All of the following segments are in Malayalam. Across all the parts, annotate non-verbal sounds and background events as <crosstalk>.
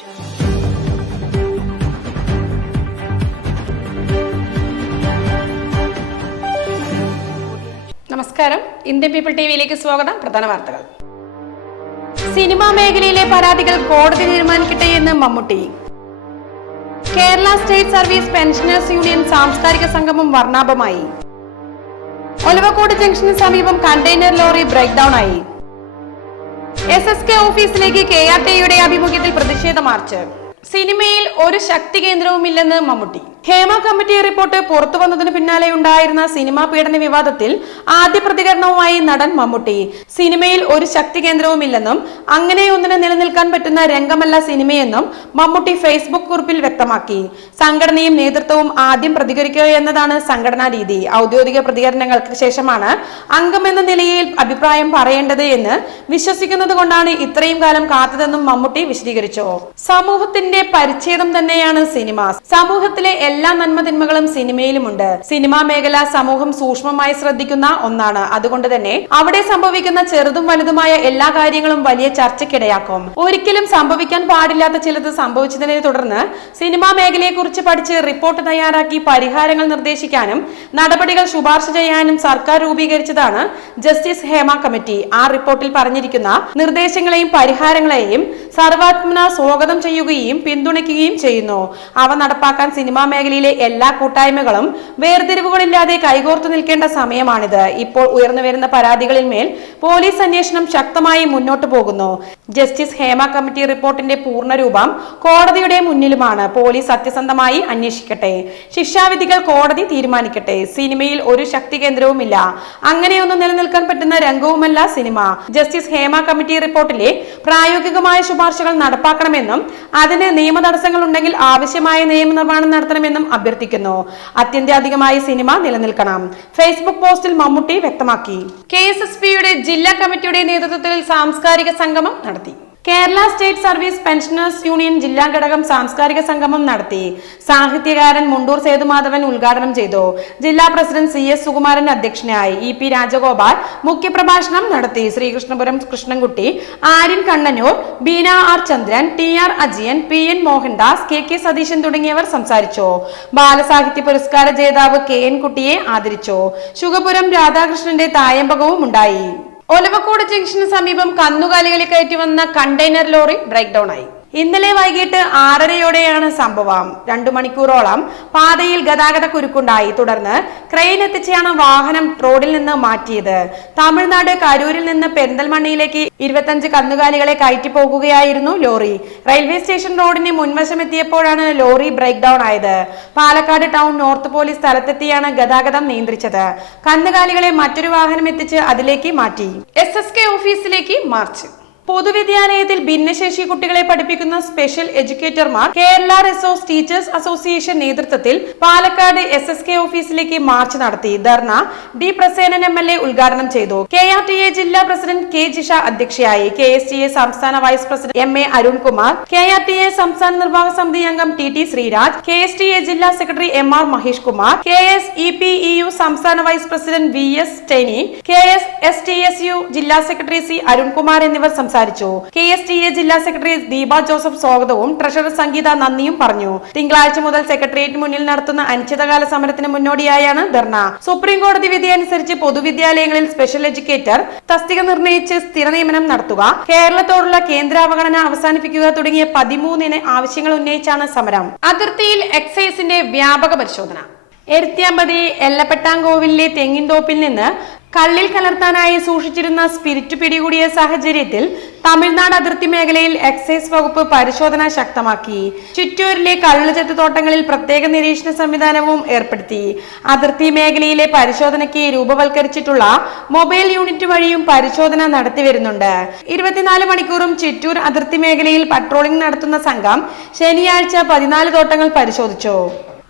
നമസ്കാരം. ഇന്ത്യൻ പീപ്പിൾ ടിവിയിലേക്ക് സ്വാഗതം. പ്രധാന വാർത്തകൾ. സിനിമാ മേഖലയിലെ പരാതികൾ കോടതി തീരുമാനിക്കട്ടെ എന്ന് Mammootty. Kerala state service pensioners union സാംസ്കാരിക സംഗമം വർണാഭമായി. ഒലവക്കോട് ജംഗ്ഷന് സമീപം കണ്ടെയ്നർ ലോറി ബ്രേക്ക് ഡൗൺ ആയി. എസ് എസ് കെ ഓഫീസിലേക്ക് കെ ആർ ടിയുടെ ആഭിമുഖ്യത്തിൽ പ്രതിഷേധ മാർച്ച്. സിനിമയിൽ ഒരു ശക്തി കേന്ദ്രവുമില്ലെന്ന് മമ്മൂട്ടി. ഹേമ കമ്മിറ്റി റിപ്പോർട്ട് പുറത്തു വന്നതിന് പിന്നാലെ ഉണ്ടായിരുന്ന സിനിമാ പീഡന വിവാദത്തിൽ ആദ്യ പ്രതികരണവുമായി നടൻ മമ്മൂട്ടി. സിനിമയിൽ ഒരു ശക്തി കേന്ദ്രവുമില്ലെന്നും അങ്ങനെയൊന്നിന് നിലനിൽക്കാൻ പറ്റുന്ന രംഗമല്ല സിനിമയെന്നും മമ്മൂട്ടി ഫേസ്ബുക്ക് കുറിപ്പിൽ വ്യക്തമാക്കി. സംഘടനയും നേതൃത്വവും ആദ്യം പ്രതികരിക്കുക എന്നതാണ് സംഘടനാ രീതി. ഔദ്യോഗിക പ്രതികരണങ്ങൾക്ക് ശേഷമാണ് അംഗമെന്ന നിലയിൽ അഭിപ്രായം പറയേണ്ടത് എന്ന് വിശ്വസിക്കുന്നത് കൊണ്ടാണ് ഇത്രയും കാലം കാത്തതെന്നും മമ്മൂട്ടി വിശദീകരിച്ചു. സമൂഹത്തിന്റെ പരിച്ഛേദം തന്നെയാണ് സിനിമ. സമൂഹത്തിലെ എല്ലാ നന്മതിന്മകളും സിനിമയിലുമുണ്ട്. സിനിമാ മേഖല സമൂഹം സൂക്ഷ്മമായി ശ്രദ്ധിക്കുന്ന ഒന്നാണ്. അതുകൊണ്ട് തന്നെ അവിടെ സംഭവിക്കുന്ന ചെറുതും വലുതുമായ എല്ലാ കാര്യങ്ങളും വലിയ ചർച്ചയ്ക്കിടയാക്കും. ഒരിക്കലും സംഭവിക്കാൻ പാടില്ലാത്ത ചിലത് സംഭവിച്ചതിനെ തുടർന്ന് സിനിമാ മേഖലയെ കുറിച്ച് പഠിച്ച് റിപ്പോർട്ട് തയ്യാറാക്കി പരിഹാരങ്ങൾ നിർദ്ദേശിക്കാനും നടപടികൾ ശുപാർശ ചെയ്യാനും സർക്കാർ രൂപീകരിച്ചതാണ് ജസ്റ്റിസ് ഹേമ കമ്മിറ്റി. ആ റിപ്പോർട്ടിൽ പറഞ്ഞിരിക്കുന്ന നിർദ്ദേശങ്ങളെയും പരിഹാരങ്ങളെയും സർവാത്മന സ്വാഗതം ചെയ്യുകയും പിന്തുണയ്ക്കുകയും ചെയ്യുന്നു. അവ നടപ്പാക്കാൻ സിനിമാ മേഖലയിലെ എല്ലാ കൂട്ടായ്മകളും വേർതിരിവുകളില്ലാതെ കൈകോർത്തു നിൽക്കേണ്ട സമയമാണിത്. ഇപ്പോൾ ഉയർന്നുവരുന്ന പരാതികളിൽ മേൽ പോലീസ് അന്വേഷണം ശക്തമായി മുന്നോട്ടു പോകുന്നു. ജസ്റ്റിസ് ഹേമ കമ്മിറ്റി റിപ്പോർട്ടിന്റെ പൂർണരൂപം കോടതിയുടെ മുന്നിലുമാണ്. പോലീസ് സത്യസന്ധമായി അന്വേഷിക്കട്ടെ. ശിക്ഷാവിധികൾ കോടതി തീരുമാനിക്കട്ടെ. സിനിമയിൽ ഒരു ശക്തി കേന്ദ്രവുമില്ല. അങ്ങനെയൊന്നും നിലനിൽക്കാൻ പറ്റുന്ന രംഗവുമല്ല സിനിമ. ജസ്റ്റിസ് ഹേമ കമ്മിറ്റി റിപ്പോർട്ടിലെ പ്രായോഗികമായ ശുപാർശകൾ നടപ്പാക്കണമെന്നും അതിന് നിയമ തടസ്സങ്ങൾ ഉണ്ടെങ്കിൽ ആവശ്യമായ നിയമനിർമ്മാണം നടത്തണമെന്നും അഭ്യർത്ഥിക്കുന്നു. അത്യന്താധികമായ സിനിമ നിലനിൽക്കണം. ഫേസ്ബുക്ക് പോസ്റ്റിൽ മമ്മൂട്ടി വ്യക്തമാക്കി. കെ ജില്ലാ കമ്മിറ്റിയുടെ നേതൃത്വത്തിൽ സാംസ്കാരിക സംഗമം നടത്തി. Kerala state service pensioners union ജില്ലാ ഘടകം സാംസ്കാരിക സംഗമം നടത്തി സാഹിത്യകാരൻ മുണ്ടൂർ സേതുമാധവൻ ഉദ്ഘാടനം ചെയ്തു. ജില്ലാ പ്രസിഡന്റ് സി എസ് സുകുമാരൻ അധ്യക്ഷനായി ഇ പി രാജഗോപാൽ മുഖ്യപ്രഭാഷണം നടത്തി. Sreekrishnapuram Krishnankutty Aryan Kannanur Beena R Chandran T R Ajiyan P N Mohandas K K Satheesan തുടങ്ങിയവർ സംസാരിച്ചു. ബാലസാഹിത്യ പുരസ്കാര ജേതാവ് കെ എൻ കുട്ടിയെ ആദരിച്ചു. ശുഗപുരം രാധാകൃഷ്ണന്റെ തായമ്പകവും ഉണ്ടായി. ഒലവക്കോട് ജംഗ്ഷന് സമീപം കന്നുകാലികളെ കയറ്റി വന്ന കണ്ടെയ്നർ ലോറി ബ്രേക്ക് ഡൌൺ ആയി. ഇന്നലെ വൈകിട്ട് ആറരയോടെയാണ് സംഭവം. രണ്ടു മണിക്കൂറോളം പാതയിൽ ഗതാഗത കുരുക്കുണ്ടായി. തുടർന്ന് ക്രെയിൻ എത്തിച്ചാണ് വാഹനം റോഡിൽ നിന്ന് മാറ്റിയത്. തമിഴ്നാട് കരൂരിൽ നിന്ന് പെരിന്തൽമണ്ണയിലേക്ക് ഇരുപത്തഞ്ച് കന്നുകാലികളെ കയറ്റി പോകുകയായിരുന്നു ലോറി. റെയിൽവേ സ്റ്റേഷൻ റോഡിന് മുൻവശം എത്തിയപ്പോഴാണ് ലോറി ബ്രേക്ക് ഡൌൺ ആയത്. പാലക്കാട് ടൗൺ നോർത്ത് പോലീസ് സ്ഥലത്തെത്തിയാണ് ഗതാഗതം നിയന്ത്രിച്ചത്. കന്നുകാലികളെ മറ്റൊരു വാഹനം എത്തിച്ച് അതിലേക്ക് മാറ്റി. എസ് ഓഫീസിലേക്ക് മാർച്ച്. പൊതുവിദ്യാലയത്തിൽ ഭിന്നശേഷി കുട്ടികളെ പഠിപ്പിക്കുന്ന സ്പെഷ്യൽ എഡ്യൂക്കേറ്റർമാർ കേരള റിസോഴ്സ് ടീച്ചേഴ്സ് അസോസിയേഷൻ നേതൃത്വത്തിൽ പാലക്കാട് എസ് എസ് കെ ഓഫീസിലേക്ക് മാർച്ച് നടത്തി. Dharna D Prasenan M L A ഉദ്ഘാടനം ചെയ്തു. കെ ആർ ടി എ ജില്ലാ പ്രസിഡന്റ് കെ ജിഷ അധ്യക്ഷയായി. കെ എസ് ടി എ സംസ്ഥാന vice president M A Arunkumar K R T A സംസ്ഥാന നിർവാഹക സമിതി അംഗം T T Sreeraj K S T A ജില്ലാ secretary M R Mahesh Kumar K S E P E U സംസ്ഥാന vice president V S Teny K S S T S U ജില്ലാ സെക്രട്ടറി സി അരുൺകുമാർ എന്നിവർ സംസാരിച്ചു. കെ എസ് ടി എ ജില്ലാ സെക്രട്ടറി ദീപ ജോസഫ് സ്വാഗതവും ട്രഷറർ സംഗീത നന്ദിയും പറഞ്ഞു. തിങ്കളാഴ്ച മുതൽ സെക്രട്ടേറിയറ്റ് മുന്നിൽ നടത്തുന്ന അനിശ്ചിതകാല സമരത്തിന് മുന്നോടിയായാണ് ധർണ. സുപ്രീം കോടതി വിധി അനുസരിച്ച് പൊതുവിദ്യാലയങ്ങളിൽ സ്പെഷ്യൽ എഡ്യൂക്കേറ്റർ തസ്തിക നിർണയിച്ച് സ്ഥിര നിയമനം നടത്തുക കേരളത്തോടുള്ള കേന്ദ്ര അവഗണന അവസാനിപ്പിക്കുക തുടങ്ങിയ പതിമൂന്നിന് ആവശ്യങ്ങൾ ഉന്നയിച്ചാണ് സമരം. അതിർത്തിയിൽ എക്സൈസിന്റെ വ്യാപക പരിശോധന. എരുത്തിയാമ്പതി എല്ലപ്പെട്ടാങ്കോവിലെ തെങ്ങിൻതോപ്പിൽ നിന്ന് കള്ളിൽ കലർത്താനായി സൂക്ഷിച്ചിരുന്ന സ്പിരിറ്റ് പിടികൂടിയ സാഹചര്യത്തിൽ തമിഴ്നാട് അതിർത്തി മേഖലയിൽ എക്സൈസ് വകുപ്പ് പരിശോധന ശക്തമാക്കി. ചുറ്റൂരിലെ കള്ളുചെത്ത് തോട്ടങ്ങളിൽ പ്രത്യേക നിരീക്ഷണ സംവിധാനവും ഏർപ്പെടുത്തി. അതിർത്തി മേഖലയിലെ പരിശോധനയ്ക്ക് രൂപവൽക്കരിച്ചിട്ടുള്ള മൊബൈൽ യൂണിറ്റ് വഴിയും പരിശോധന നടത്തിവരുന്നുണ്ട് ഇരുപത്തിനാല് മണിക്കൂറും ചിറ്റൂർ അതിർത്തി മേഖലയിൽ പട്രോളിംഗ് നടത്തുന്ന സംഘം ശനിയാഴ്ച പതിനാല് തോട്ടങ്ങൾ പരിശോധിച്ചു.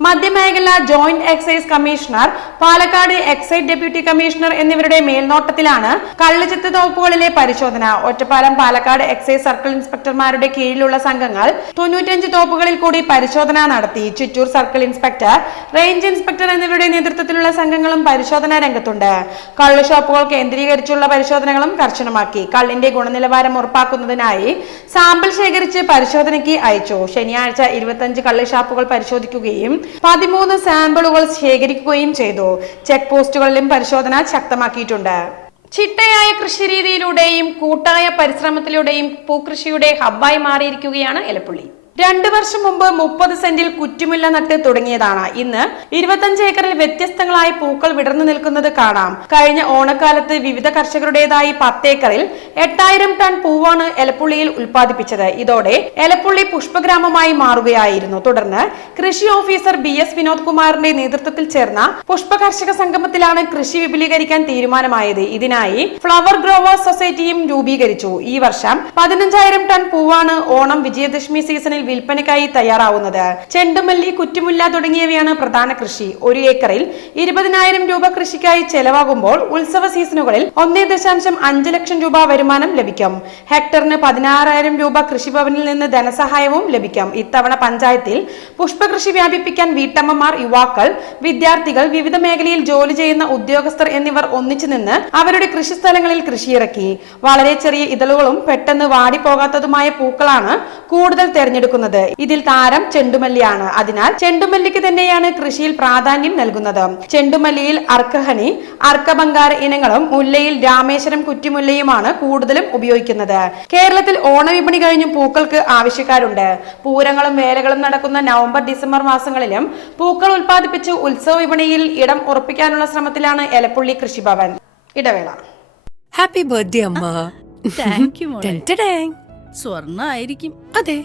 മധ്യമേഖല joint excise commissioner Palakkad excise deputy commissioner എന്നിവരുടെ മേൽനോട്ടത്തിലാണ് കള്ളുചെത്ത് തോപ്പുകളിലെ പരിശോധന. ഒറ്റപ്പാലം പാലക്കാട് എക്സൈസ് സർക്കിൾ ഇൻസ്പെക്ടർമാരുടെ കീഴിലുള്ള സംഘങ്ങൾ തൊണ്ണൂറ്റഞ്ച് തോപ്പുകളിൽ കൂടി പരിശോധന നടത്തി. Chittur circle inspector range inspector എന്നിവരുടെ നേതൃത്വത്തിലുള്ള സംഘങ്ങളും പരിശോധന രംഗത്തുണ്ട്. കള്ളു ഷോപ്പുകൾ കേന്ദ്രീകരിച്ചുള്ള പരിശോധനകളും കർശനമാക്കി. കള്ളിന്റെ ഗുണനിലവാരം ഉറപ്പാക്കുന്നതിനായി സാമ്പിൾ ശേഖരിച്ച് പരിശോധനയ്ക്ക് അയച്ചു. ശനിയാഴ്ച ഇരുപത്തഞ്ച് കള്ള് ഷാപ്പുകൾ പരിശോധിക്കുകയും പതിമൂന്ന് സാമ്പിളുകൾ ശേഖരിക്കുകയും ചെയ്തു. ചെക്ക് പോസ്റ്റുകളിലും പരിശോധന ശക്തമാക്കിയിട്ടുണ്ട്. ചിട്ടയായ കൃഷിരീതിയിലൂടെയും കൂട്ടായ പരിശ്രമത്തിലൂടെയും പൂക്കൃഷിയുടെ ഹബ്ബായി മാറിയിരിക്കുകയാണ് എലപ്പുള്ളി. രണ്ടു വർഷം മുമ്പ് മുപ്പത് സെന്റിൽ കുറ്റിമുല്ല നട്ട് തുടങ്ങിയതാണ്. ഇന്ന് ഇരുപത്തഞ്ച് ഏക്കറിൽ വ്യത്യസ്തങ്ങളായി പൂക്കൾ വിടർന്നു നിൽക്കുന്നത് കാണാം. കഴിഞ്ഞ ഓണക്കാലത്ത് വിവിധ കർഷകരുടേതായി പത്തേക്കറിൽ എട്ടായിരം ടൺ പൂവാണ് എലപ്പുള്ളിയിൽ ഉൽപ്പാദിപ്പിച്ചത്. ഇതോടെ എലപ്പുള്ളി പുഷ്പഗ്രാമമായി മാറുകയായിരുന്നു. തുടർന്ന് കൃഷി ഓഫീസർ ബി എസ് വിനോദ് കുമാറിന്റെ നേതൃത്വത്തിൽ ചേർന്ന പുഷ്പ കർഷക സംഗമത്തിലാണ് കൃഷി വിപുലീകരിക്കാൻ തീരുമാനമായത്. ഇതിനായി ഫ്ലവർ ഗ്രോവേഴ്സ് സൊസൈറ്റിയും രൂപീകരിച്ചു. ഈ വർഷം പതിനഞ്ചായിരം ടൺ പൂവാണ് ഓണം വിജയദശമി സീസണിൽ വിൽപ്പനയ്ക്കായി തയ്യാറാവുന്നത്. ചെണ്ടുമല്ലി കുറ്റിമുല്ല തുടങ്ങിയവയാണ് പ്രധാന കൃഷി. ഒരു ഏക്കറിൽ ഇരുപതിനായിരം രൂപ കൃഷിക്കായി ചെലവാകുമ്പോൾ ഉത്സവ സീസണുകളിൽ ഒന്നേ ദശാംശം അഞ്ച് ലക്ഷം രൂപ വരുമാനം ലഭിക്കും. ഹെക്ടറിന് പതിനാറായിരം രൂപ കൃഷിഭവനിൽ നിന്ന് ധനസഹായവും ലഭിക്കും. ഇത്തവണ പഞ്ചായത്തിൽ പുഷ്പകൃഷി വ്യാപിപ്പിക്കാൻ വീട്ടമ്മമാർ യുവാക്കൾ വിദ്യാർത്ഥികൾ വിവിധ മേഖലയിൽ ജോലി ചെയ്യുന്ന ഉദ്യോഗസ്ഥർ എന്നിവർ ഒന്നിച്ചു നിന്ന് അവരുടെ കൃഷിസ്ഥലങ്ങളിൽ കൃഷിയിറക്കി. വളരെ ചെറിയ ഇതളുകളും പെട്ടെന്ന് വാടിപ്പോകാത്തതുമായ പൂക്കളാണ് കൂടുതൽ തെരഞ്ഞെടുക്കുന്നത്. ഇതിൽ താരം ചെണ്ടുമല്ലിയാണ്. അതിനാൽ ചെണ്ടുമല്ലിക്ക് തന്നെയാണ് കൃഷിയിൽ പ്രാധാന്യം നൽകുന്നത്. ചെണ്ടുമല്ലിയിൽ അർക്കഹണി അർക്കബംഗാർ ഇനങ്ങളും മുല്ലയിൽ രാമേശ്വരം കുറ്റിമുല്ലയുമാണ് കൂടുതലും ഉപയോഗിക്കുന്നത്. കേരളത്തിൽ ഓണവിപണി കഴിഞ്ഞ് പൂക്കൾക്ക് ആവശ്യക്കാരുണ്ട്. പൂരങ്ങളും വേലകളും നടക്കുന്ന നവംബർ ഡിസംബർ മാസങ്ങളിലും പൂക്കൾ ഉത്പാദിപ്പിച്ച് ഉത്സവ വിപണിയിൽ ഇടം ഉറപ്പിക്കാനുള്ള ശ്രമത്തിലാണ് എലപ്പുള്ളി കൃഷിഭവൻ. ഇടവേള. ഹാപ്പി ബർത്ത്ഡേ അമ്മ. താങ്ക് യു മോളെ. <laughs> സ്വർണ ആയിരിക്കും അതെ.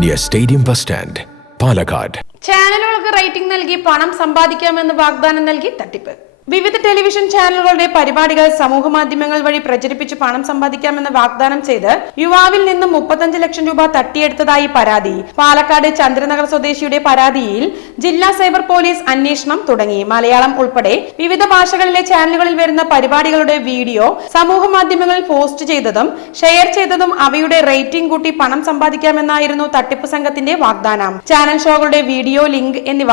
near Stadium Bus Stand, Palakkad ചാനലുകൾക്ക് റേറ്റിംഗ് നൽകി പണം സമ്പാദിക്കാമെന്ന് വാഗ്ദാനം നൽകി തട്ടിപ്പ്. വിവിധ ടെലിവിഷൻ ചാനലുകളുടെ പരിപാടികൾ സമൂഹ മാധ്യമങ്ങൾ വഴി പ്രചരിപ്പിച്ച് പണം സമ്പാദിക്കാമെന്ന് വാഗ്ദാനം ചെയ്ത് യുവാവിൽ നിന്നും മുപ്പത്തഞ്ച് ലക്ഷം രൂപ തട്ടിയെടുത്തതായി പരാതി. പാലക്കാട് ചന്ദ്രനഗർ സ്വദേശിയുടെ പരാതിയിൽ ജില്ലാ സൈബർ പോലീസ് അന്വേഷണം തുടങ്ങി. മലയാളം ഉൾപ്പെടെ വിവിധ ഭാഷകളിലെ ചാനലുകളിൽ വരുന്ന പരിപാടികളുടെ വീഡിയോ സമൂഹ മാധ്യമങ്ങളിൽ പോസ്റ്റ് ചെയ്തതും ഷെയർ ചെയ്തതും അവയുടെ റേറ്റിംഗ് കൂട്ടി പണം സമ്പാദിക്കാമെന്നായിരുന്നു തട്ടിപ്പ് സംഘത്തിന്റെ വാഗ്ദാനം. ചാനൽ ഷോകളുടെ വീഡിയോ ലിങ്ക് എന്നിവ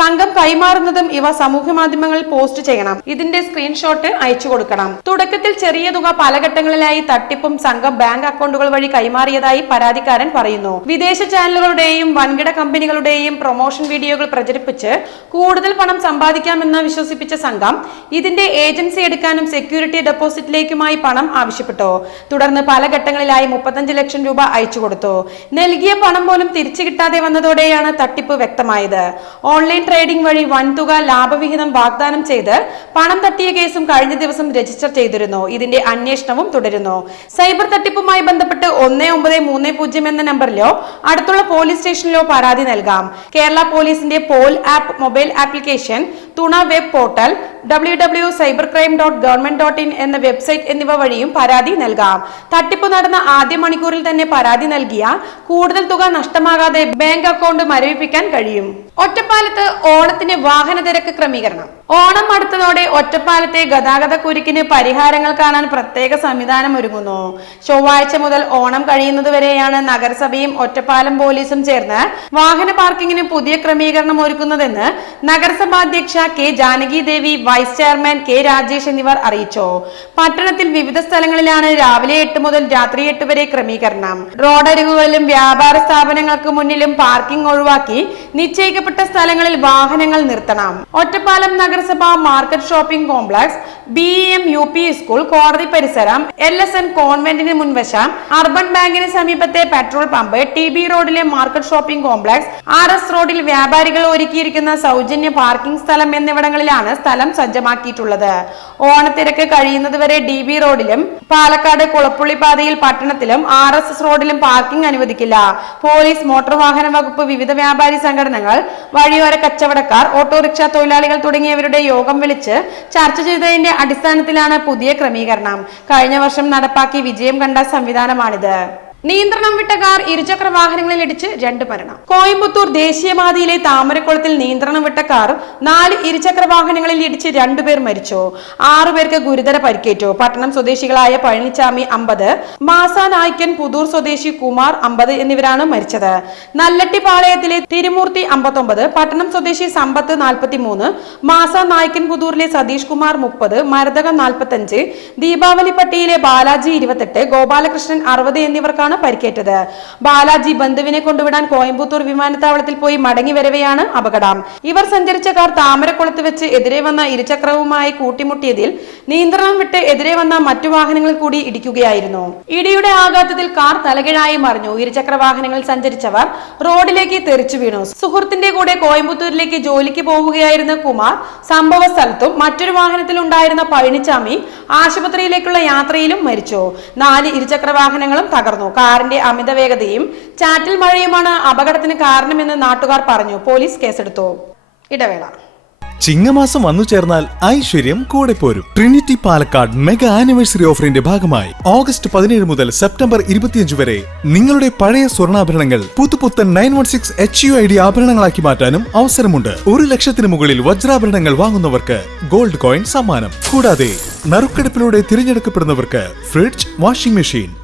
സംഘം കൈമാറുന്നതും ഇവ സമൂഹ മാധ്യമങ്ങളിൽ പോസ്റ്റ് ചെയ്യണം ചെയ്യണം. ഇതിന്റെ സ്ക്രീൻഷോട്ട് അയച്ചു കൊടുക്കണം. തുടക്കത്തിൽ ചെറിയ തുക പല ഘട്ടങ്ങളിലായി തട്ടിപ്പും സംഘം ബാങ്ക് അക്കൗണ്ടുകൾ വഴി കൈമാറിയതായി പരാതിക്കാരൻ പറയുന്നു. വിദേശ ചാനലുകളുടെയും വൻകിട കമ്പനികളുടെയും പ്രൊമോഷൻ വീഡിയോകൾ പ്രചരിപ്പിച്ച് കൂടുതൽ പണം സമ്പാദിക്കാമെന്ന് വിശ്വസിപ്പിച്ച സംഘം ഇതിന്റെ ഏജൻസി എടുക്കാനും സെക്യൂരിറ്റി ഡെപ്പോസിറ്റിലേക്കുമായി പണം ആവശ്യപ്പെട്ടു. തുടർന്ന് പല ഘട്ടങ്ങളിലായി മുപ്പത്തഞ്ച് ലക്ഷം രൂപ അയച്ചു കൊടുത്തു. നൽകിയ പണം പോലും തിരിച്ചു കിട്ടാതെ വന്നതോടെയാണ് തട്ടിപ്പ് വ്യക്തമായത്. ഓൺലൈൻ ട്രേഡിംഗ് വഴി വൻതുക ലാഭവിഹിതം വാഗ്ദാനം ചെയ്ത് പണം തട്ടിയ കേസും കഴിഞ്ഞ ദിവസം രജിസ്റ്റർ ചെയ്തിരുന്നു. ഇതിന്റെ അന്വേഷണവും തുടരുന്നു. സൈബർ തട്ടിപ്പുമായി ബന്ധപ്പെട്ട് ഒന്ന് ഒമ്പത് മൂന്ന് പൂജ്യം എന്ന നമ്പറിലോ അടുത്തുള്ള പോലീസ് സ്റ്റേഷനിലോ പരാതി നൽകാം. കേരള പോലീസിന്റെ Pol app mobile application Thuna web portal W W cyber crime dot government dot in എന്ന വെബ്സൈറ്റ് എന്നിവ വഴിയും പരാതി നൽകാം. തട്ടിപ്പ് നടന്ന ആദ്യ മണിക്കൂറിൽ തന്നെ പരാതി നൽകിയ കൂടുതൽ തുക നഷ്ടമാകാതെ ബാങ്ക് അക്കൗണ്ട് മരവിപ്പിക്കാൻ കഴിയും. ഒറ്റപ്പാലത്ത് ഓണത്തിന് വാഹന തിരക്ക് ക്രമീകരണം. ഓണം അടുത്തതോടെ ഒറ്റപ്പാലത്തെ ഗതാഗത കുരുക്കിന് പരിഹാരങ്ങൾ കാണാൻ പ്രത്യേക സംവിധാനം ഒരുങ്ങുന്നു. ചൊവ്വാഴ്ച മുതൽ ഓണം കഴിയുന്നത് വരെയാണ് നഗരസഭയും ഒറ്റപ്പാലം പോലീസും ചേർന്ന് വാഹന പാർക്കിങ്ങിന് പുതിയ ക്രമീകരണം ഒരുക്കുന്നതെന്ന് നഗരസഭാ അധ്യക്ഷ K Janaki Devi vice chairman K Rajesh എന്നിവർ അറിയിച്ചു. പട്ടണത്തിൽ വിവിധ സ്ഥലങ്ങളിലാണ് രാവിലെ എട്ട് മുതൽ രാത്രി എട്ട് വരെ ക്രമീകരണം. റോഡരികുകളിലും വ്യാപാര സ്ഥാപനങ്ങൾക്ക് മുന്നിലും പാർക്കിംഗ് ഒഴിവാക്കി നിശ്ചയിക്കപ്പെട്ട സ്ഥലങ്ങളിൽ വാഹനങ്ങൾ നിർത്തണം. ഒറ്റപ്പാലം നഗരസഭ market shopping complex B M U P school കോടതി പരിസരം എൽ എസ് എൻ കോൺവെന്റിന് മുൻവശം അർബൻ ബാങ്കിന് സമീപത്തെ പെട്രോൾ പമ്പ് ടി ബി റോഡിലെ market shopping complex R S റോഡിൽ വ്യാപാരികൾ ഒരുക്കിയിരിക്കുന്ന സൗജന്യ പാർക്കിംഗ് സ്ഥലം എന്നിവിടങ്ങളിലാണ് സ്ഥലം സജ്ജമാക്കിയിട്ടുള്ളത്. ഓണത്തിരക്ക് കഴിയുന്നതുവരെ ഡി ബി റോഡിലും പാലക്കാട് കുളപ്പുള്ളി പാതയിൽ പട്ടണത്തിലും ആർ എസ് എസ് റോഡിലും പാർക്കിംഗ് അനുവദിക്കില്ല. പോലീസ് മോട്ടോർ വാഹന വകുപ്പ് വിവിധ വ്യാപാരി സംഘടനകൾ വഴിയോര കച്ചവടക്കാർ ഓട്ടോറിക്ഷ തൊഴിലാളികൾ തുടങ്ങിയവരുടെ യോഗം വിളിച്ച് ചർച്ച ചെയ്തതിന്റെ അടിസ്ഥാനത്തിലാണ് പുതിയ ക്രമീകരണം. കഴിഞ്ഞ വർഷം നടപ്പാക്കി വിജയം കണ്ട സംവിധാനമാണിത്. നിയന്ത്രണം വിട്ട കാർ ഇരുചക്ര വാഹനങ്ങളിൽ ഇടിച്ച് രണ്ട് മരണം. കോയമ്പത്തൂർ ദേശീയപാതയിലെ താമരക്കുളത്തിൽ നിയന്ത്രണം വിട്ട കാർ നാല് ഇരുചക്ര വാഹനങ്ങളിൽ ഇടിച്ച് രണ്ടുപേർ മരിച്ചു. ആറുപേർക്ക് ഗുരുതര പരിക്കേറ്റു. പട്ടണം സ്വദേശികളായ പഴനിച്ചാമി അമ്പത് മാസാനായ്ക്കൻ പുതൂർ സ്വദേശി കുമാർ അമ്പത് എന്നിവരാണ് മരിച്ചത്. നല്ലട്ടിപ്പാളയത്തിലെ തിരുമൂർത്തി അമ്പത്തൊമ്പത് പട്ടണം സ്വദേശി സമ്പത്ത് നാൽപ്പത്തി മൂന്ന് മാസ നായ്ക്കൻ പുതൂറിലെ സതീഷ് കുമാർ മുപ്പത് മരതകം നാൽപ്പത്തഞ്ച് ദീപാവലി പട്ടിയിലെ ബാലാജി ഇരുപത്തെട്ട് ഗോപാലകൃഷ്ണൻ അറുപത് എന്നിവർക്കാണ് പരിക്കേറ്റത്. ബാലാജി ബന്ധുവിനെ കൊണ്ടുവിടാൻ കോയമ്പത്തൂർ വിമാനത്താവളത്തിൽ പോയി മടങ്ങി വരവെയാണ് അപകടം. ഇവർ സഞ്ചരിച്ച കാർ താമരക്കുളത്ത് വെച്ച് എതിരെ വന്ന ഇരുചക്രവുമായി കൂട്ടിമുട്ടിയതിൽ നിയന്ത്രണം വിട്ട് എതിരെ വന്ന മറ്റു വാഹനങ്ങൾ കൂടി ഇടിക്കുകയായിരുന്നു. ഇടിയുടെ ആഘാതത്തിൽ കാർ തലകിഴായി മറിഞ്ഞു. ഇരുചക്ര വാഹനങ്ങളിൽ സഞ്ചരിച്ചവർ റോഡിലേക്ക് തെറിച്ചു വീണു. സുഹൃത്തിന്റെ കൂടെ കോയമ്പത്തൂരിലേക്ക് ജോലിക്ക് പോവുകയായിരുന്ന കുമാർ സംഭവ സ്ഥലത്തും മറ്റൊരു വാഹനത്തിൽ ഉണ്ടായിരുന്ന പഴനിച്ചാമി ആശുപത്രിയിലേക്കുള്ള യാത്രയിലും മരിച്ചു. നാല് ഇരുചക്ര വാഹനങ്ങളും തകർന്നു. കാറിന്റെ അമിത വേഗതയും ചാറ്റൽ മഴയുമാണ് അപകടത്തിന് കാരണമെന്ന് നാട്ടുകാർ പറഞ്ഞു. പോലീസ് കേസെടുത്തു. ഇടവേള. ചിങ്ങമാസം വന്നു ചേർന്നാൽ ഐശ്വര്യം കൂടെ പോരും. ട്രിനിറ്റി പാലക്കാട് മെഗാ ആനിവേഴ്സറി ഓഫറിന്റെ ഭാഗമായി ഓഗസ്റ്റ് പതിനേഴ് മുതൽ സെപ്റ്റംബർ ഇരുപത്തിയഞ്ച് വരെ നിങ്ങളുടെ പഴയ സ്വർണാഭരണങ്ങൾ പുതുപുത്തൻ nine one six H U I D ആഭരണങ്ങളാക്കി മാറ്റാനും അവസരമുണ്ട്. ഒരു ലക്ഷത്തിന് മുകളിൽ വജ്രാഭരണങ്ങൾ വാങ്ങുന്നവർക്ക് ഗോൾഡ് കോയിൻ സമ്മാനം. കൂടാതെ നറുക്കെടുപ്പിലൂടെ തിരഞ്ഞെടുക്കപ്പെടുന്നവർക്ക് fridge washing machine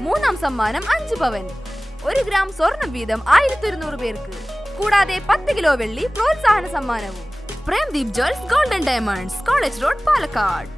മൂന്നാം സമ്മാനം അഞ്ച് പവൻ. ഒരു ഗ്രാം സ്വർണം വീതം ആയിരത്തി ഒരുന്നൂറ് പേർക്ക്. കൂടാതെ പത്ത് കിലോ വെള്ളി പ്രോത്സാഹന സമ്മാനവും. Premdeep jewels golden diamonds college road Palakkad.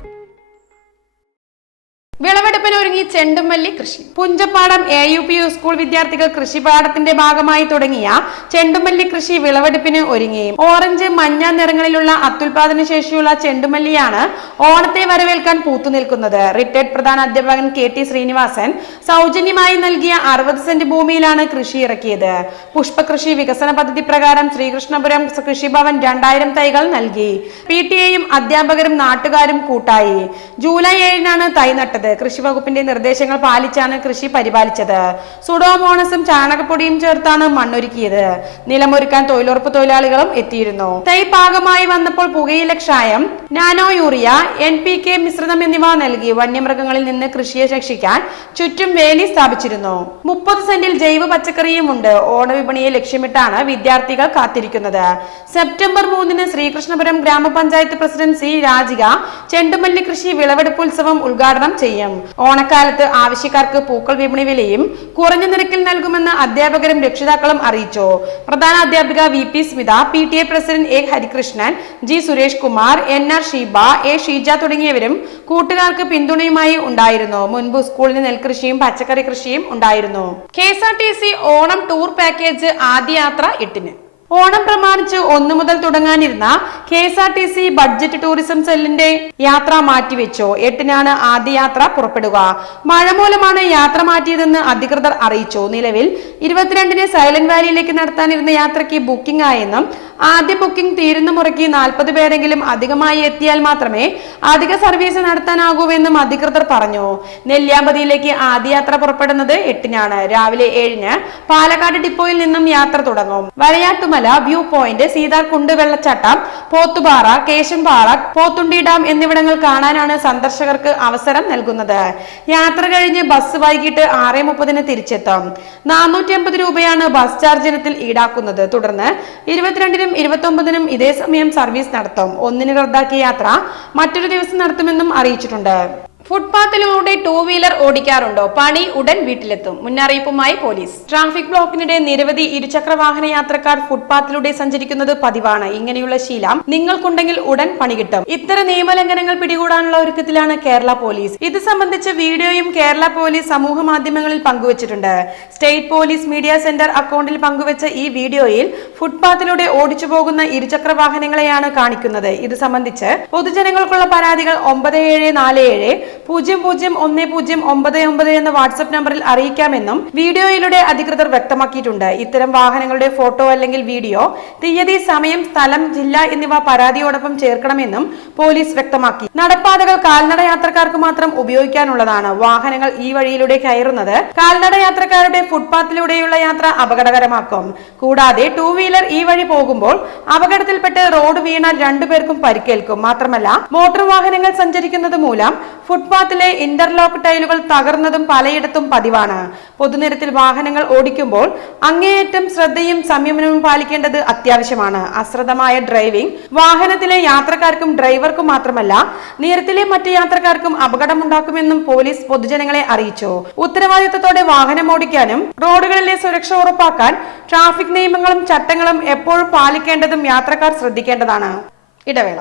വിളവെടുപ്പിന് ഒരുങ്ങി ചെണ്ടുമല്ലി കൃഷി. Punchapadam A U P U school വിദ്യാർത്ഥികൾ കൃഷിപാഠത്തിന്റെ ഭാഗമായി തുടങ്ങിയ ചെണ്ടുമല്ലി കൃഷി വിളവെടുപ്പിന് ഒരുങ്ങി. ഓറഞ്ച് മഞ്ഞ നിറങ്ങളിലുള്ള അത്യുൽപാദന ശേഷിയുള്ള ചെണ്ടുമല്ലിയാണ് ഓണത്തെ വരവേൽക്കാൻ പൂത്തുനിൽക്കുന്നത് റിട്ടയർഡ് പ്രധാന അധ്യാപകൻ കെ ടി ശ്രീനിവാസൻ സൗജന്യമായി നൽകിയ അറുപത് സെന്റ് ഭൂമിയിലാണ് കൃഷി ഇറക്കിയത്. പുഷ്പകൃഷി വികസന പദ്ധതി പ്രകാരം ശ്രീകൃഷ്ണപുരം കൃഷിഭവൻ രണ്ടായിരം തൈകൾ നൽകി. പി ടി എയും അധ്യാപകരും നാട്ടുകാരും കൂട്ടായി. ജൂലൈ ഏഴിനാണ് തൈ നട്ടത്. കൃഷി വകുപ്പിന്റെ നിർദ്ദേശങ്ങൾ പാലിച്ചാണ് കൃഷി പരിപാലിച്ചത്. സുഡോമോണസും ചാണകപ്പൊടിയും ചേർത്താണ് മണ്ണൊരുക്കിയത്. നിലമൊരുക്കാൻ തൊഴിലുറപ്പ് തൊഴിലാളികളും എത്തിയിരുന്നു. തൈ പാകമായി വന്നപ്പോൾ പുകയില ക്ഷായം nano urea N P K മിശ്രിതം എന്നിവ നൽകി വന്യമൃഗങ്ങളിൽ നിന്ന് കൃഷിയെ രക്ഷിക്കാൻ ചുറ്റും വേലി സ്ഥാപിച്ചിരുന്നു. മുപ്പത് സെന്റിൽ ജൈവ പച്ചക്കറിയും ഉണ്ട്. ഓണവിപണിയെ ലക്ഷ്യമിട്ടാണ് വിദ്യാർത്ഥികൾ കാത്തിരിക്കുന്നത്. സെപ്റ്റംബർ മൂന്നിന് ശ്രീകൃഷ്ണപുരം ഗ്രാമപഞ്ചായത്ത് പ്രസിഡന്റ് സി രാജിക ചെണ്ടുമല്ലി കൃഷി വിളവെടുപ്പ് ഉത്സവം ഉദ്ഘാടനം ചെയ്യും. ഓണക്കാലത്ത് ആവശ്യക്കാർക്ക് പൂക്കൾ വിപണി വിലയും കുറഞ്ഞ നിരക്കിൽ നൽകുമെന്ന് അധ്യാപകരും രക്ഷിതാക്കളും അറിയിച്ചു. പ്രധാന അധ്യാപിക V P Smitha P T A president A Harikrishnan G Suresh Kumar N R Sheeba A Sheeja തുടങ്ങിയവരും കൂട്ടുകാർക്ക് പിന്തുണയുമായി ഉണ്ടായിരുന്നു. മുൻപ് സ്കൂളിന് നെൽകൃഷിയും പച്ചക്കറി കൃഷിയും ഉണ്ടായിരുന്നു. K S R T C Onam tour package ആദ്യ യാത്ര എട്ടിന്. ഓണം പ്രമാണിച്ച് ഒന്നു മുതൽ തുടങ്ങാനിരുന്ന K S R T C budget tourism സെല്ലിന്റെ യാത്ര മാറ്റിവെച്ചു? എട്ടിനാണ് ആദ്യ യാത്ര പുറപ്പെടുക. മഴ മൂലമാണ് യാത്ര മാറ്റിയതെന്ന് അധികൃതർ അറിയിച്ചു? നിലവിൽ ഇരുപത്തിരണ്ടിന് സൈലന്റ് വാലിയിലേക്ക് നടത്താനിരുന്ന യാത്രയ്ക്ക് ബുക്കിംഗ് ആയെന്നും ആദ്യ ബുക്കിംഗ് തീരുന്ന മുറയ്ക്ക് നാൽപ്പത് പേരെങ്കിലും അധികമായി എത്തിയാൽ മാത്രമേ അധിക സർവീസ് നടത്താനാകൂവെന്നും അധികൃതർ പറഞ്ഞു. നെല്ലിയാമ്പതിയിലേക്ക് ആദ്യ യാത്ര പുറപ്പെടുന്നത് എട്ടിനാണ്. രാവിലെ ഏഴിന് പാലക്കാട് ഡിപ്പോയിൽ നിന്നും യാത്ര തുടങ്ങും. വരയാട്ടുമല വ്യൂ പോയിന്റ് സീതാർകുണ്ട് വെള്ളച്ചാട്ടം പോത്തുപാറ കേശംപാറ പോത്തുണ്ടി ഡാം എന്നിവിടങ്ങൾ കാണാനാണ് സന്ദർശകർക്ക് അവസരം നൽകുന്നത്. യാത്ര കഴിഞ്ഞ് ബസ് വൈകിട്ട് ആറ് മുപ്പതിന് തിരിച്ചെത്തും. നാനൂറ്റി അമ്പത് രൂപയാണ് ബസ് ചാർജ് ഇനത്തിൽ ഈടാക്കുന്നത്. തുടർന്ന് ഇരുപത്തിരണ്ടിനും ഇരുപത്തി ഒമ്പതിനും ഇതേ സമയം സർവീസ് നടത്തും. ഒന്നിന് റദ്ദാക്കിയ യാത്ര മറ്റൊരു ദിവസം നടത്തുമെന്നും അറിയിച്ചിട്ടുണ്ട്. ഫുട്പാത്തിലൂടെ ടൂ വീലർ ഓടിക്കാറുണ്ടോ? പണി ഉടൻ വീട്ടിലെത്തും. മുന്നറിയിപ്പുമായി പോലീസ്. ട്രാഫിക് ബ്ലോക്കിനിടെ നിരവധി ഇരുചക്ര വാഹന യാത്രക്കാർ ഫുട്പാത്തിലൂടെ സഞ്ചരിക്കുന്നത് പതിവാണ്. ഇങ്ങനെയുള്ള ശീലം നിങ്ങൾക്കുണ്ടെങ്കിൽ ഉടൻ പണി കിട്ടും. ഇത്തരം നിയമലംഘനങ്ങൾ പിടികൂടാനുള്ള ഒരുക്കത്തിലാണ് കേരള പോലീസ്. ഇത് സംബന്ധിച്ച വീഡിയോയും കേരള പോലീസ് സമൂഹ മാധ്യമങ്ങളിൽ പങ്കുവച്ചിട്ടുണ്ട്. സ്റ്റേറ്റ് പോലീസ് മീഡിയ സെന്റർ അക്കൗണ്ടിൽ പങ്കുവച്ച ഈ വീഡിയോയിൽ ഫുട്പാത്തിലൂടെ ഓടിച്ചു പോകുന്ന ഇരുചക്ര വാഹനങ്ങളെയാണ് കാണിക്കുന്നത്. ഇത് സംബന്ധിച്ച് പൊതുജനങ്ങൾക്കുള്ള പരാതികൾ ഒമ്പത് ഏഴ് നാല് ഏഴ് പൂജ്യം പൂജ്യം ഒന്ന് പൂജ്യം ഒമ്പത് ഒമ്പത് എന്ന വാട്സ്ആപ്പ് നമ്പറിൽ അറിയിക്കാമെന്നും വീഡിയോയിലൂടെ അധികൃതർ വ്യക്തമാക്കിയിട്ടുണ്ട്. ഇത്തരം വാഹനങ്ങളുടെ ഫോട്ടോ അല്ലെങ്കിൽ വീഡിയോ തീയതി സമയം സ്ഥലം ജില്ല എന്നിവ പരാതിയോടൊപ്പം ചേർക്കണമെന്നും പോലീസ് വ്യക്തമാക്കി. നടപ്പാതകൾ കാൽനട യാത്രക്കാർക്ക് മാത്രം ഉപയോഗിക്കാനുള്ളതാണ്. വാഹനങ്ങൾ ഈ വഴിയിലൂടെ കയറുന്നത് കാൽനട യാത്രക്കാരുടെ ഫുട്പാത്തിലൂടെയുള്ള യാത്ര അപകടകരമാക്കും. കൂടാതെ ടൂ വീലർ ഈ വഴി പോകുമ്പോൾ അപകടത്തിൽപ്പെട്ട് റോഡ് വീണാൽ രണ്ടുപേർക്കും പരിക്കേൽക്കും. മാത്രമല്ല മോട്ടോർ വാഹനങ്ങൾ സഞ്ചരിക്കുന്നത് മൂലം ഫുട്പാത്തിലെ ഇന്റർലോക്ക് ടൈലുകൾ തകർന്നതും പലയിടത്തും പതിവാണ്. പൊതുനിരത്തിൽ വാഹനങ്ങൾ ഓടിക്കുമ്പോൾ അങ്ങേയറ്റം ശ്രദ്ധയും സംയമനവും പാലിക്കേണ്ടത് അത്യാവശ്യമാണ്. അശ്രദ്ധമായ ഡ്രൈവിംഗ് വാഹനത്തിലെ യാത്രക്കാർക്കും ഡ്രൈവർക്കും മാത്രമല്ല നിരത്തിലെ മറ്റ് യാത്രക്കാർക്കും അപകടമുണ്ടാക്കുമെന്നും പോലീസ് പൊതുജനങ്ങളെ അറിയിച്ചു. ഉത്തരവാദിത്തത്തോടെ വാഹനം ഓടിക്കാനും റോഡുകളിലെ സുരക്ഷ ഉറപ്പാക്കാൻ ട്രാഫിക് നിയമങ്ങളും ചട്ടങ്ങളും എപ്പോഴും പാലിക്കേണ്ടതും യാത്രക്കാർ ശ്രദ്ധിക്കേണ്ടതാണ്. ഇടവേള.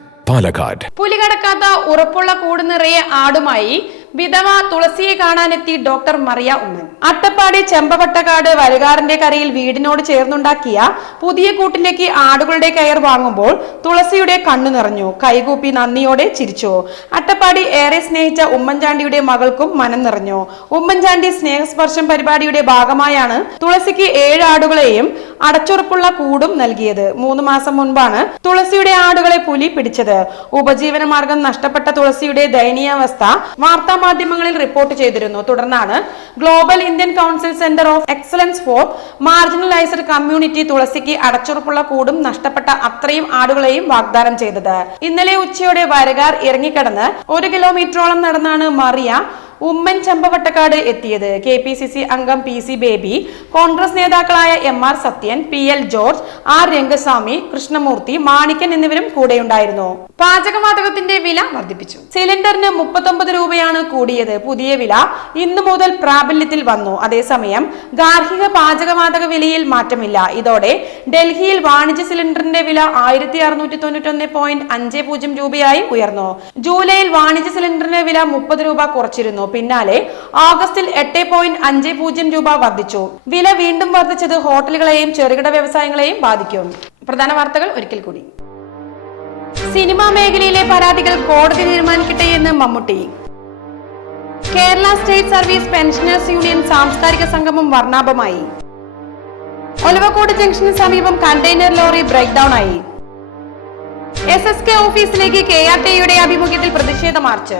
Palakkad. പുലി കടക്കാത്ത ഉറപ്പുള്ള കൂട് നിറയെ ആടുമായി വിധവ തുളസിയെ കാണാനെത്തി ഡോക്ടർ മറിയ ഉമ്മൻ അട്ടപ്പാടി ചെമ്പവട്ടക്കാട് വലുകാറിന്റെ കരയിൽ വീടിനോട് ചേർന്നുണ്ടാക്കിയ പുതിയ കൂട്ടിലേക്ക് ആടുകളുടെ കയർ വാങ്ങുമ്പോൾ തുളസിയുടെ കണ്ണു നിറഞ്ഞു. കൈകൂപ്പി നന്ദിയോടെ ചിരിച്ചു. അട്ടപ്പാടി ഏറെ സ്നേഹിച്ച ഉമ്മൻചാണ്ടിയുടെ മകൾക്കും മനം നിറഞ്ഞു. ഉമ്മൻചാണ്ടി സ്നേഹസ്പർശം പരിപാടിയുടെ ഭാഗമായാണ് തുളസിക്ക് ഏഴ് ആടുകളെയും അടച്ചുറപ്പുള്ള കൂടും നൽകിയത്. മൂന്ന് മാസം മുൻപാണ് തുളസിയുടെ ആടുകളെ പുലി പിടിച്ചത്. ഉപജീവന മാർഗം നഷ്ടപ്പെട്ട തുളസിയുടെ ദയനീയാവസ്ഥ വാർത്താ മാധ്യമങ്ങളിൽ റിപ്പോർട്ട് ചെയ്തിരുന്നു. തുടർന്നാണ് global Indian council centre of excellence for marginalised community തുളസിക്ക് അടച്ചുറപ്പുള്ള കൂടും നഷ്ടപ്പെട്ട അത്രയും ആടുകളെയും വാഗ്ദാനം ചെയ്തത്. ഇന്നലെ ഉച്ചയോടെ വരകാർ ഇറങ്ങിക്കിടന്ന് ഒരു കിലോമീറ്ററോളം നടന്നാണ് മറിയ ഉമ്മൻ ചമ്പവട്ടക്കാട് എത്തിയത്. കെ പി സി സി അംഗം പി സി ബേബി കോൺഗ്രസ് നേതാക്കളായ M R Sathyan P L George R Rangaswamy Krishnamoorthy Manikkan എന്നിവരും കൂടെയുണ്ടായിരുന്നു. പാചകവാതകത്തിന്റെ വില വർദ്ധിപ്പിച്ചു. സിലിണ്ടറിന് മുപ്പത്തൊമ്പത് രൂപയാണ് കൂടിയത്. പുതിയ വില ഇന്നു മുതൽ പ്രാബല്യത്തിൽ വന്നു. അതേസമയം ഗാർഹിക പാചകവാതക വിലയിൽ മാറ്റമില്ല. ഇതോടെ ഡൽഹിയിൽ വാണിജ്യ സിലിണ്ടറിന്റെ വില ആയിരത്തി അറുന്നൂറ്റി തൊണ്ണൂറ്റൊന്ന് പോയിന്റ് അഞ്ച് പൂജ്യം രൂപയായി ഉയർന്നു. ജൂലൈയിൽ വാണിജ്യ സിലിണ്ടറിന്റെ വില മുപ്പത് രൂപ കുറച്ചിരുന്നു. പിന്നാലെ ഓഗസ്റ്റിൽ എട്ട് പോയിന്റ് അഞ്ച് പൂജ്യം രൂപ വർദ്ധിച്ചു. വില വീണ്ടും വർദ്ധിച്ചത് ഹോട്ടലുകളെയും ചെറുകിട വ്യവസായങ്ങളെയും ബാധിക്കും. പ്രധാന വാർത്തകൾ ഒരിക്കൽ കൂടി. സിനിമാ മേഖലയിലെ പരാതികൾ കോടതി തീരുമാനിക്കട്ടെ എന്ന് Mammootty. Kerala state service pensioners union സാംസ്കാരിക സംഗമം വർണാഭമായി. ഒലവക്കോട് ജംഗ്ഷന് സമീപം കണ്ടെയ്നർ ലോറി ബ്രേക്ക് ഡൌൺ ആയി എസ് എസ് കെ ഓഫീസിലേക്ക് കെ ആർ ടിയുടെ ആഭിമുഖ്യത്തിൽ പ്രതിഷേധ മാർച്ച്.